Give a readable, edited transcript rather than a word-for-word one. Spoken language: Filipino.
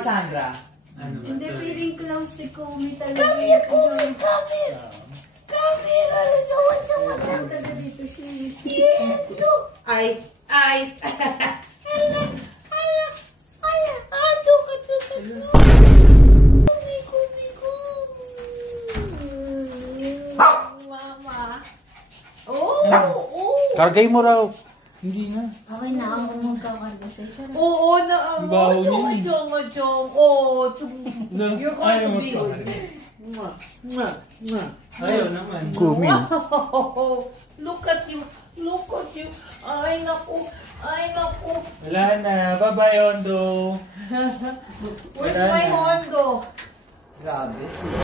Sandra? Ano ba? Hindi, feeling ko lang si Kumi talaga. Come here, Kumi, come here. Come here, jawa. Talaga dito siya. Yes, look. Ay. Kumi. Mama. Oh. Kargay mo raw. Hindi na. Okay na ako magkakarga sa'yo. Oo na. Baho niya eh. Chong. Oh, you're going Ayaw to be mo with me. Ayaw naman. Kumi. Wow. Look at you. Ay, naku. Wala na. Bye-bye, Ondo. Where's Wala my na. Hondo? Grabe siya.